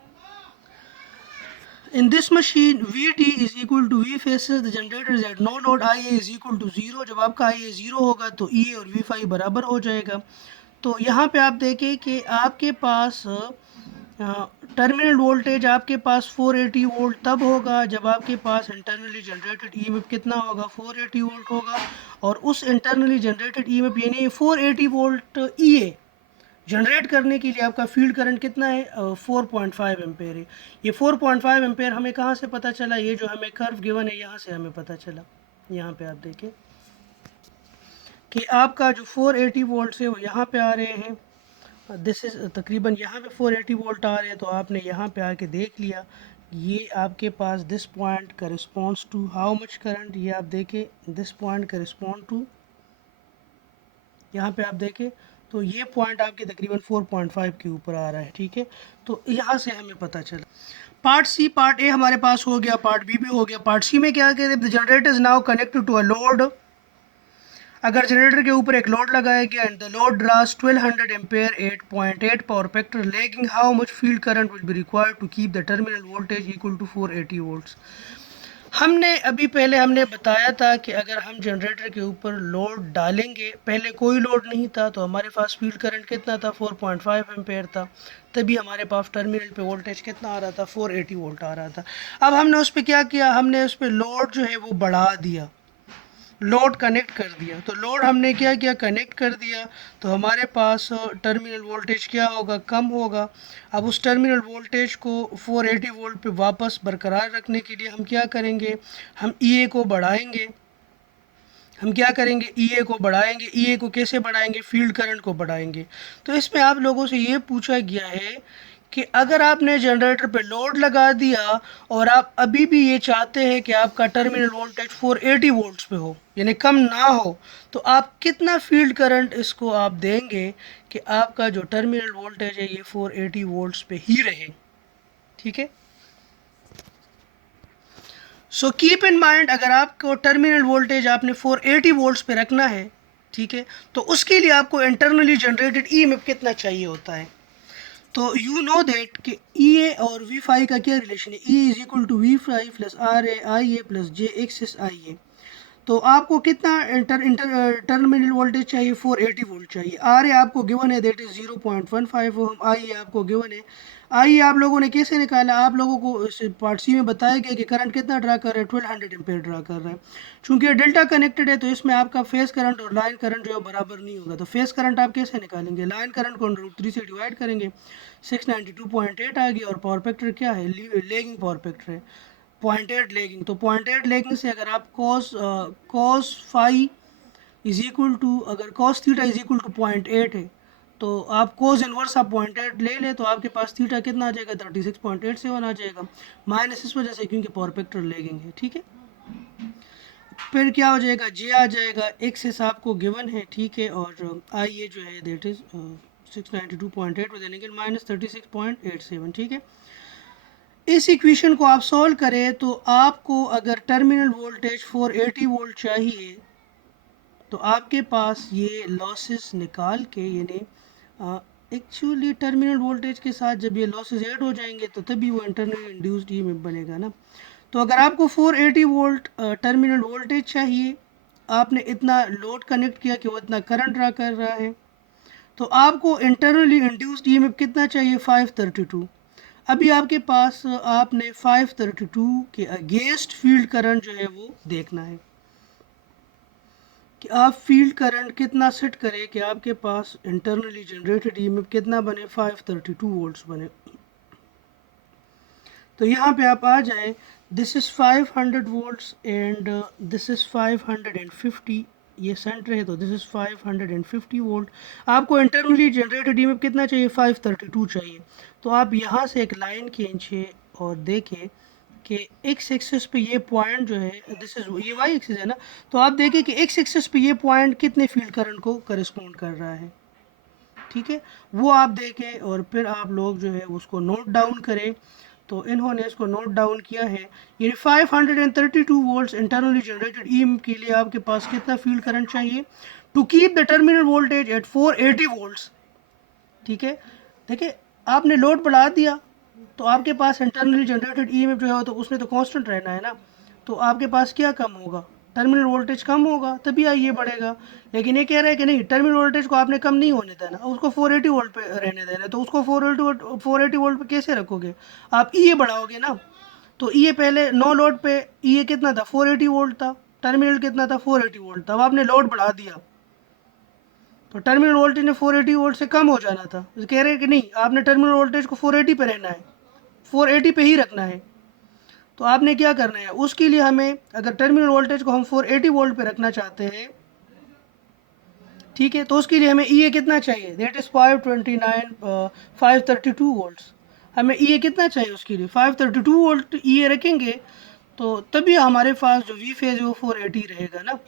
In this machine, Vt is equal to V phases the generators at no load, Ia is equal to 0। जब आपका Ia 0 होगा तो Ea और V5 बराबर हो जाएगा। तो यहाँ पे आप देखें कि आपके पास टर्मिनल वोल्टेज आपके पास 480 वोल्ट तब होगा जब आपके पास इंटरनली जनरेटेड ईएमएफ कितना होगा? 480 वोल्ट होगा। और उस इंटरनली जनरेटेड ईएमएफ यानी 480 वोल्ट Ea जनरेट करने के लिए आपका फील्ड करंट कितना है? 4.5 एम्पेयर है। ये 4.5 एम्पेयर हमें कहाँ से पता चला? ये जो हमें कर्व गिवन है यहाँ से हमें पता चला। यहाँ पे आप देखें कि आपका जो 480 वोल्ट है वो यहाँ पे आ रहे हैं, दिस इज तकरीबन यहाँ पे 480 वोल्ट आ रहे हैं। तो आपने यहाँ पे आके देख लिया, ये आपके पास दिस पॉइंट का response to how much current, ये आप देखें दिस पॉइंट का रिस्पॉन्ड टू, यहाँ पे आप देखें तो ये पॉइंट आपके तकरीबन 4.5 के ऊपर आ रहा है, ठीक है। तो यहाँ से हमें पता चला। पार्ट सी, पार्ट ए हमारे पास हो गया, पार्ट बी भी हो गया। पार्ट सी में क्या कहते हैं? The generator is now connected to a load. अगर जनरेटर के ऊपर एक लोड लगाया गया and the load draws 1200 ampere 8.8 power factor lagging, how much field current will be required to keep the terminal voltage equal to 480 volts. हमने अभी पहले हमने बताया था कि अगर हम जनरेटर के ऊपर लोड डालेंगे, पहले कोई लोड नहीं था तो हमारे पास फील्ड करंट कितना था? 4.5 एम्पेयर था, तभी हमारे पास टर्मिनल पे वोल्टेज कितना आ रहा था? 480 वोल्ट आ रहा था। अब हमने उस पर क्या किया? हमने उस पर लोड जो है वो बढ़ा दिया, लोड कनेक्ट कर दिया। तो लोड हमने क्या किया? कनेक्ट कर दिया, तो हमारे पास टर्मिनल वोल्टेज क्या होगा? कम होगा। अब उस टर्मिनल वोल्टेज को 480 वोल्ट पे वापस बरकरार रखने के लिए हम क्या करेंगे? हम ईए को बढ़ाएंगे। हम क्या करेंगे? ईए को बढ़ाएंगे। ईए को कैसे बढ़ाएंगे? फील्ड करंट को बढ़ाएंगे। तो इसमें आप लोगों से ये पूछा गया है कि अगर आपने जनरेटर पे लोड लगा दिया और आप अभी भी ये चाहते हैं कि आपका टर्मिनल वोल्टेज 480 वोल्ट्स पे हो, यानी कम ना हो, तो आप कितना फील्ड करंट इसको आप देंगे कि आपका जो टर्मिनल वोल्टेज है ये 480 वोल्ट्स पे ही रहे, ठीक है। सो कीप इन माइंड, अगर आपको टर्मिनल वोल्टेज आपने 480 वोल्ट्स पे रखना है, ठीक है, तो उसके लिए आपको इंटरनली जनरेटेड ईएमएफ कितना चाहिए होता है? तो यू नो दैट कि ई ए और वी फाई का क्या रिलेशन है? E is equal to V phi plus R A I A plus j X S I A. तो आपको कितना टर्मिनल वोल्टेज चाहिए, 480 वोल्ट चाहिए। आर ए आपको गिवन है, दैट इज़ 0.15 ओम। आई आपको गिवन है। आई आप लोगों ने कैसे निकाला, आप लोगों को इस पार्ट सी में बताया गया कि करंट कितना ड्रा कर रहा है, 1200 एम्पेयर ड्रा कर रहा है। चूंकि डेल्टा कनेक्टेड है तो इसमें आपका फेस करंट और लाइन करंट जो है बराबर नहीं होगा। तो फेस करंट आप कैसे निकालेंगे, लाइन करंट को √3 से डिवाइड करेंगे, 692.8 आ गई। और पावर फैक्टर क्या है, लेगिंग पावर फैक्टर है, 0.8 लेगिंग। तो 0.8 लेगिंग से अगर आप cos phi is equal to, अगर cos theta is equal to 0.8 है, तो आप कोस इनवर्स आप 0.8 ले लें तो आपके पास थीटा कितना आ जाएगा, 36.87 आ जाएगा। माइनस इस वजह से क्योंकि पावर फैक्टर लेगिंग है, ठीक है। फिर क्या हो जाएगा, जे आ जाएगा, एक्सेस आपको गिवन है, ठीक है। और आई ये जो है दैट इज 692.8 देने के -36.87, ठीक है। इस इक्वेशन को आप सॉल्व करें तो आपको अगर टर्मिनल वोल्टेज 480 वोल्ट चाहिए तो आपके पास ये लॉसेस निकाल के, यानी एक्चुअली टर्मिनल वोल्टेज के साथ जब ये लॉसेस ऐड हो जाएंगे तो तभी वो इंटरनल इंड्यूस्ड ईएमएफ बनेगा ना। तो अगर आपको 480 वोल्ट टर्मिनल वोल्टेज चाहिए, आपने इतना लोड कनेक्ट किया कि वो इतना करंट ड्रा कर रहा है, तो आपको इंटरनली इंड्यूस्ड ईएमएफ कितना चाहिए, 532। अभी आपके पास आपने 532 के अगेंस्ट फील्ड करंट जो है वो देखना है कि आप फील्ड करंट कितना सेट करें कि आपके पास इंटरनली जनरेटेड ईएमएफ कितना बने, 532 वोल्ट्स बने। तो यहाँ पे आप आ जाएं, this is 500 volts and this is 550, ये सेंटर है तो दिस इज़ 550 वोल्ट। आपको इंटरनली जनरेटेड ईएमएफ कितना चाहिए, 532 चाहिए। तो आप यहाँ से एक लाइन खींचे और देखें कि एक्स एक्सिस पे ये पॉइंट जो है, दिस इज ये वाई एक्सिस है ना, तो आप देखें कि एक्स एक्सिस पे ये पॉइंट कितने फील्ड करंट को करस्पॉन्ड कर रहा है, ठीक है। वो आप देखें और फिर आप लोग जो है उसको नोट डाउन करें। तो इन्होंने इसको नोट डाउन किया है, ये 532 वोल्ट्स इंटरनली जनरेटेड ईएमएफ के लिए आपके पास कितना फील्ड करंट चाहिए to keep the terminal voltage at 480 volts, ठीक है। देखिए आपने लोड बढ़ा दिया तो आपके पास इंटरनली जनरेटेड ईएमएफ जो है तो उसने तो कांस्टेंट रहना है ना। तो आपके पास क्या कम होगा, टर्मिनल वोल्टेज कम होगा, तभी ये बढ़ेगा। लेकिन ये कह रहा है कि नहीं, टर्मिनल वोल्टेज को आपने कम नहीं होने देना, उसको 480 वोल्ट पे रहने देना है। तो उसको 480 वोल्ट पे कैसे रखोगे, आप ई बढ़ाओगे ना। तो ई पहले नो लोड पे ई कितना था, 480 वोल्ट था, टर्मिनल कितना था, 480 वोल्ट था। अब आपने लोड बढ़ा दिया तो टर्मिनल वोल्टेज ने 480 वोल्ट से कम हो जाना था। कह रहे हैं कि नहीं, आपने टर्मिनल वोल्टेज को 480 पे रहना है, 480 पे ही रखना है। तो आपने क्या करना है, उसके लिए हमें अगर टर्मिनल वोल्टेज को हम 480 वोल्ट पे रखना चाहते हैं, ठीक है, तो उसके लिए हमें ई कितना चाहिए, दैट इज़ 532 वोल्ट्स। हमें ई कितना चाहिए उसके लिए, 532 वोल्ट ई रखेंगे तो तभी हमारे पास जो वी फेज है वो 480 रहेगा ना।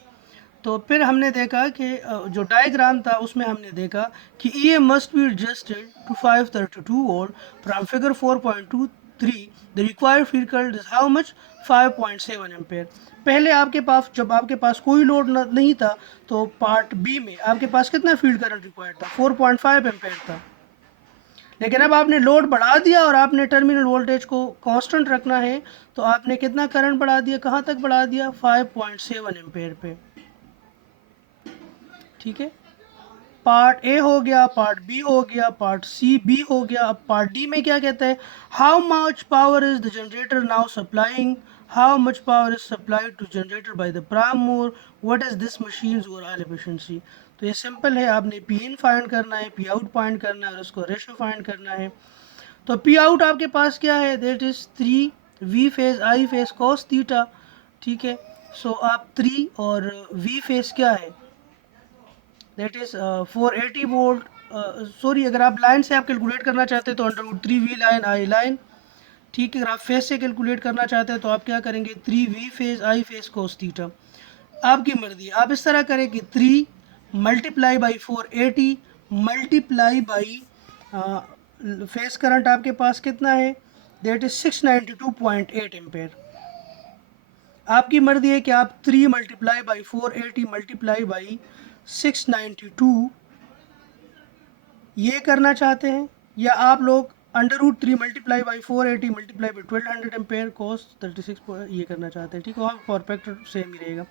तो फिर हमने देखा कि जो डायग्राम था उसमें हमने देखा कि E must be adjusted to 532 volt from figure 4.23, the required field current is how much, 5.7 ampere. पहले आपके पास जब आपके पास कोई लोड नहीं था तो पार्ट बी में आपके पास कितना फील्ड करंट रिक्वायर्ड था, 4.5 एम्पेयर था। लेकिन अब आपने लोड बढ़ा दिया और आपने टर्मिनल वोल्टेज को कांस्टेंट रखना है, तो आपने कितना करंट बढ़ा दिया, कहाँ तक बढ़ा दिया, 5.7 एम्पेयर पे, ठीक है। पार्ट ए हो गया, पार्ट बी हो गया, पार्ट सी बी हो गया। अब पार्ट डी में क्या कहता है, how much power is the generator now supplying, how much power is supplied to generator by the prime mover, what is this machines overall efficiency. तो ये सिंपल है, आपने पी इन फाइंड करना है, पी आउट फाइंड करना है और उसको रेशो फाइंड करना है। तो पी आउट आपके पास क्या है, that is 3 V phase I phase cos theta, ठीक है। सो आप 3 और वी फेज क्या है, दैट इज 480 वोल्ट। सॉरी, अगर आप लाइन से आप कैलकुलेट करना चाहते हैं तो √3 वी लाइन आई लाइन, ठीक है। अगर आप फेज से कैलकुलेट करना चाहते हैं तो आप क्या करेंगे, 3 V phase I phase cos theta. आपकी मर्जी है, आप इस तरह करें कि 3 multiply by 480 multiply by phase current आपके पास कितना है, दैट इज 692.8 एम्पेयर। आपकी मर्जी है कि आप 3 मल्टीप्लाई बाई 480 मल्टीप्लाई बाई 692 ये करना चाहते हैं, या आप लोग √3 multiply by 480 multiply by 1200 ampere cos 36 ये करना चाहते हैं, ठीक है, वहाँ पावर फैक्टर सेम ही रहेगा।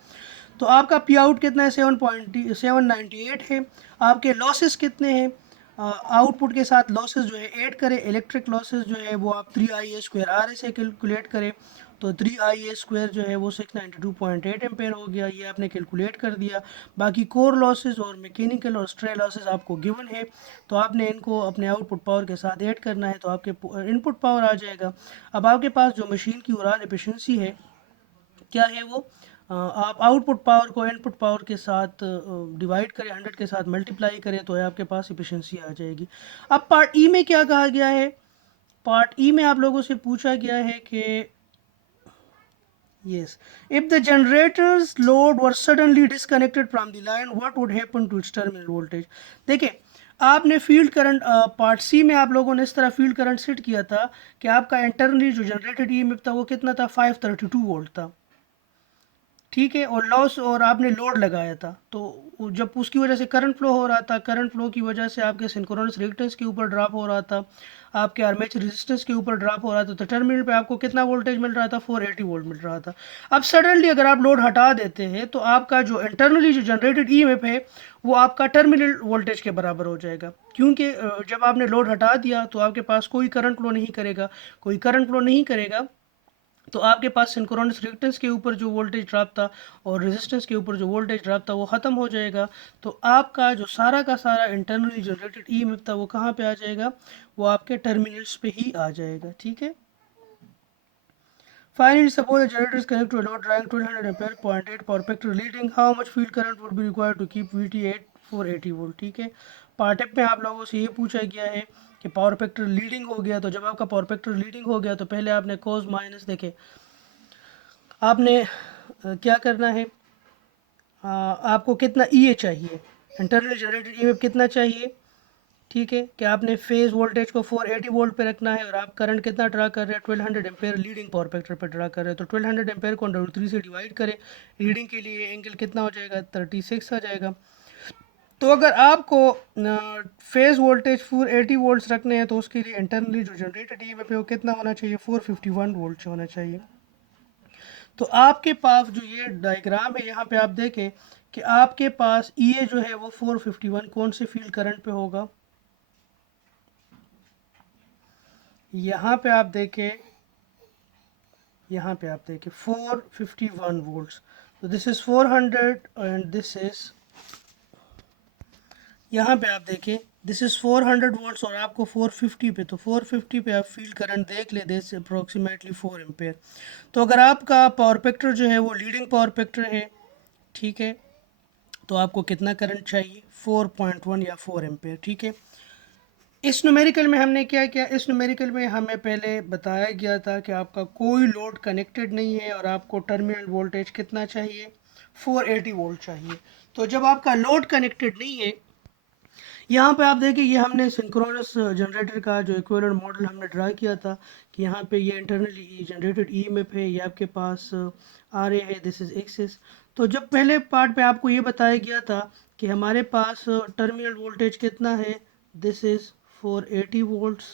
तो आपका पी आउट कितना है, 7.798 है। आपके लॉसेस कितने हैं, आउटपुट के साथ लॉसेस जो है ऐड करें, इलेक्ट्रिक लॉसेस जो है वो आप 3IA² से कैलकुलेट करें। तो 3IA² जो है वो 692.8 एम्पेयर हो गया, ये आपने कैलकुलेट कर दिया। बाकी कोर लॉसेस और मैकेनिकल और स्ट्रे लॉसेस आपको गिवन है, तो आपने इनको अपने आउटपुट पावर के साथ ऐड करना है, तो आपके इनपुट पावर आ जाएगा। अब आपके पास जो मशीन की ओवरऑल एफिशिएंसी है क्या है वो, आप आउटपुट पावर को इनपुट पावर के साथ डिवाइड करें, 100 के साथ मल्टीप्लाई करें, तो आपके पास एफिशिएंसी आ जाएगी। अब पार्ट ई में क्या कहा गया है, पार्ट ई में आप लोगों से पूछा गया है कि yes, if the generator's load were suddenly disconnected from the line, what would happen to its terminal voltage? देखिए, आपने फील्ड करंट पार्ट सी में आप लोगों ने इस तरह फील्ड करंट सेट किया था कि आपका इंटरनली जो जनरेटेड ईएमएफ था वो कितना था, 532 वोल्ट था, ठीक है, और लॉस और आपने लोड लगाया था, तो जब उसकी वजह से करंट फ्लो हो रहा था, करंट फ्लो की वजह से आपके सिंक्रोनस रिएक्टेंस के ऊपर ड्रॉप हो रहा था, आपके आर्मेचर रेजिस्टेंस के ऊपर ड्रॉप हो रहा था, तो टर्मिनल पे आपको कितना वोल्टेज मिल रहा था, 480 वोल्ट मिल रहा था। अब सडनली अगर आप लोड हटा देते हैं तो आपका जो इंटरनली जो जनरेटेड ईएमएफ है वो आपका टर्मिनल वोल्टेज के बराबर हो जाएगा, क्योंकि जब आपने लोड हटा दिया तो आपके पास कोई करंट फ्लो नहीं करेगा, कोई करंट फ्लो नहीं करेगा, तो आपके पास सिंक्रोनस रिएक्टेंस के ऊपर जो वोल्टेज ड्रॉप था और रेजिस्टेंस के ऊपर जो वोल्टेज ड्रॉप था वो ख़त्म हो जाएगा। तो आपका जो सारा का सारा इंटरनली जनरेटेड ईएमएफ था वो कहाँ पे आ जाएगा, वो आपके टर्मिनल्स पे ही आ जाएगा, ठीक है। Finally, suppose the generator is connected to a load drawing 1200 ampere 0.8 power factor leading, how much field current would be required to keep VT at 480 volt, ठीक है। पार्ट एफ में आप लोगों से ये पूछा गया है कि पावर फैक्टर लीडिंग हो गया, तो जब आपका पावर फैक्टर लीडिंग हो गया तो पहले आपने कोस माइनस देखे, आपने क्या करना है, आपको कितना ई चाहिए, इंटरनल जनरेटेड ईएमएफ कितना चाहिए, ठीक है, कि आपने फेज वोल्टेज को 480 वोल्ट पे रखना है और आप करंट कितना ड्रा कर रहे हैं, 1200 एम्पेयर लीडिंग पावर फैक्टर पे ड्रा कर रहे हैं, तो 1200 एम्पेयर को √3 से डिवाइड करें, लीडिंग के लिए एंगल कितना हो जाएगा, 36 आ जाएगा। तो अगर आपको फेज वोल्टेज 480 वोल्ट्स रखने हैं तो उसके लिए इंटरनली जो जनरेटेड ईएमएफ है वो कितना होना चाहिए, 451 वोल्ट होना चाहिए। तो आपके पास जो ये डायग्राम है यहाँ पे आप देखें कि आपके पास ई जो है वो 451 कौन से फील्ड करंट पे होगा, यहाँ पे आप देखें, यहाँ पे आप देखें 451 वोल्ट्स, तो this is 400 and this is, यहाँ पे आप देखें दिस इज 400 वोल्ट्स और आपको 450 पे, तो 450 पे आप फील्ड करंट देख ले, दिस अप्रोक्सीमेटली 4 एम्पेयर। तो अगर आपका पावर फैक्टर जो है वो लीडिंग पावर फैक्टर है, ठीक है, तो आपको कितना करंट चाहिए, 4.1 या 4 एम्पेयर, ठीक है। इस न्यूमेरिकल में हमने क्या किया, इस न्यूमेरिकल में हमें पहले बताया गया था कि आपका कोई लोड कनेक्टेड नहीं है और आपको टर्मिनल वोल्टेज कितना चाहिए, 480 वोल्ट चाहिए। तो जब आपका लोड कनेक्टेड नहीं है, यहाँ पे आप देखिए ये हमने सिंक्रोनस जनरेटर का जो इक्विवेलेंट मॉडल हमने ड्रा किया था कि यहाँ पे ये इंटरनली जनरेटेड ईएमएफ है, ये आपके पास आर ए है, दिस इज एक्सिस। तो जब पहले पार्ट पे आपको ये बताया गया था कि हमारे पास टर्मिनल वोल्टेज कितना है, दिस इज 480 वोल्ट्स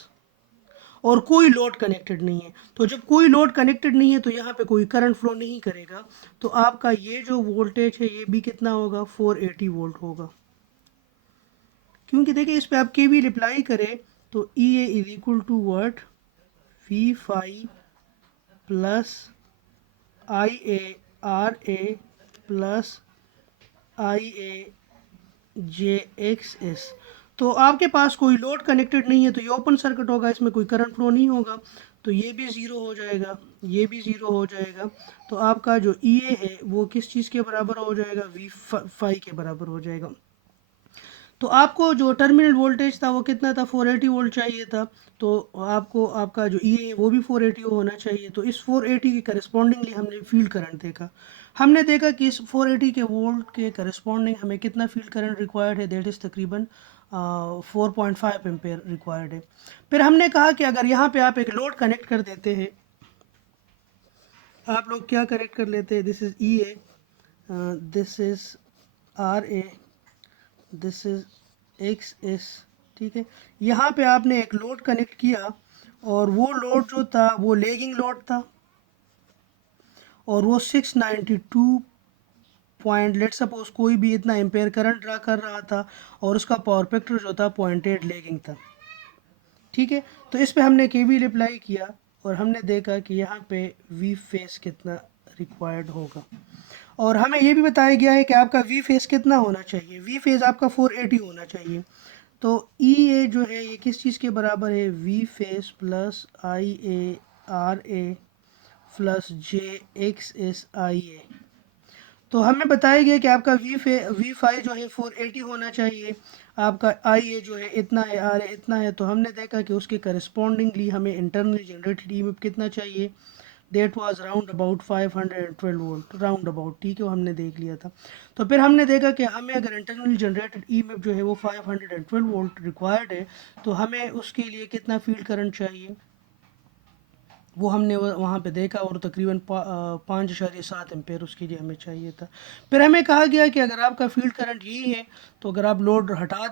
और कोई लोड कनेक्टेड नहीं है, तो जब कोई लोड कनेक्टेड नहीं है तो यहाँ पे कोई करंट फ्लो नहीं करेगा, तो आपका ये जो वोल्टेज है ये भी कितना होगा, 480 वोल्ट होगा। क्योंकि देखिए इस पे आप के वी रिप्लाई करें तो E A is equal to वर्ट V phi plus I A R A plus I A J X S. तो आपके पास कोई लोड कनेक्टेड नहीं है तो ये ओपन सर्किट होगा, इसमें कोई करंट फ्लो नहीं होगा, तो ये भी ज़ीरो हो जाएगा, ये भी ज़ीरो हो जाएगा। तो आपका जो ई ए है वो किस चीज़ के बराबर हो जाएगा, वी फाई के बराबर हो जाएगा। तो आपको जो टर्मिनल वोल्टेज था वो कितना था, 480 वोल्ट चाहिए था, तो आपको आपका जो ई है वो भी 480 होना चाहिए। तो इस 480 के करस्पॉन्डिंगली हमने फील्ड करंट देखा, हमने देखा कि इस 480 के वोल्ट के करस्पॉन्डिंग हमें कितना फील्ड करंट रिक्वायर्ड है, दैट इज़ तकरीबन 4.5 एम्पेयर रिक्वायर्ड है। फिर हमने कहा कि अगर यहाँ पे आप एक लोड कनेक्ट कर देते हैं, आप लोग क्या कनेक्ट कर लेते हैं, this is E A, this is R A, this is X S, ठीक है। यहाँ पे आपने एक लोड कनेक्ट किया और वो लोड जो था वो लेगिंग लोड था, और वो 692 पॉइंट, लेट सपोज कोई भी इतना एम्पेयर करंट ड्रा कर रहा था, और उसका पावर फैक्टर जो था 0.8 लेगिंग था। ठीक है, तो इस पे हमने केवीएल अप्लाई किया और हमने देखा कि यहाँ पे वी फेस कितना रिक्वायर्ड होगा, और हमें ये भी बताया गया है कि आपका वी फेस कितना होना चाहिए। वी फेस आपका 480 होना चाहिए। तो ई ए जो है ये किस चीज़ के बराबर है, V phase plus I A R A plus j X S I A. तो हमें बताया गया कि आपका वी फाई जो है 480 होना चाहिए, आपका आई ए जो है इतना है, आर ए इतना है। तो हमने देखा कि उसके करस्पॉन्डिंगली हमें इंटरनली जनरेटेड ईएमएफ कितना चाहिए, that was round about 512 volt, round about. ठीक है, वो हमने देख लिया था। तो फिर हमने देखा कि हमें अगर इंटरनली जनरेटेड ईएमएफ जो है वो 512 वोल्ट रिक्वायर्ड है, तो हमें उसके लिए कितना फील्ड करंट चाहिए, वो हमने वहाँ पे देखा, और तकरीबन 5.7 एम्पेयर उसके लिए हमें चाहिए था। फिर हमें कहा गया कि अगर आपका फील्ड करंट यही है, तो अगर आप लोड हटा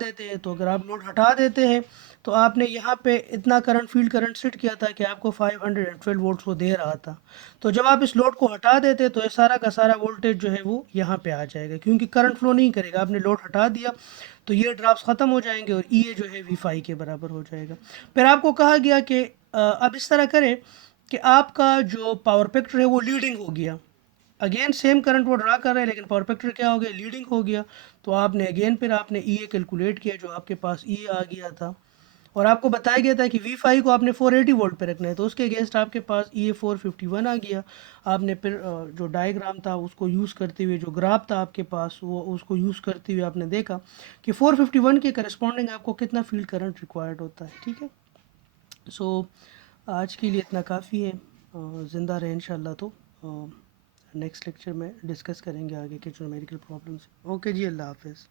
देते हैं, तो आपने यहाँ पे इतना करंट, फील्ड करंट सेट किया था कि आपको 512 वोल्ट्स वो दे रहा था। तो जब आप इस लोड को हटा देते तो ये सारा का सारा वोल्टेज जो है वो यहाँ पे आ जाएगा, क्योंकि करंट फ्लो नहीं करेगा, आपने लोड हटा दिया तो ये ड्रॉप्स ख़त्म हो जाएंगे और ई ए जो है वी फाई के बराबर हो जाएगा। फिर आपको कहा गया कि अब इस तरह करें कि आपका जो पावर फैक्टर है वो लीडिंग हो गया। अगेन सेम करंट वो ड्रा कर रहे हैं, लेकिन पावर फैक्टर क्या हो गया, लीडिंग हो गया। तो आपने अगेन फिर आपने ई ए कैलकुलेट किया, जो आपके पास ई ए आ गया था, और आपको बताया गया था कि वी फाई को आपने 480 वोल्ट पे रखना है, तो उसके अगेंस्ट आपके पास ई ए 451 आ गया। आपने फिर जो डायग्राम था उसको यूज़ करते हुए, जो ग्राफ था आपके पास वो उसको यूज़ करते हुए आपने देखा कि 451 के करस्पॉन्डिंग आपको कितना फील्ड करंट रिक्वायर्ड होता है। ठीक है, सो आज के लिए इतना काफ़ी है। ज़िंदा रहे इंशाल्लाह, तो नेक्स्ट लेक्चर में डिस्कस करेंगे आगे के जो मेडिकल प्रॉब्लम्स। ओके जी, अल्लाह हाफिज़।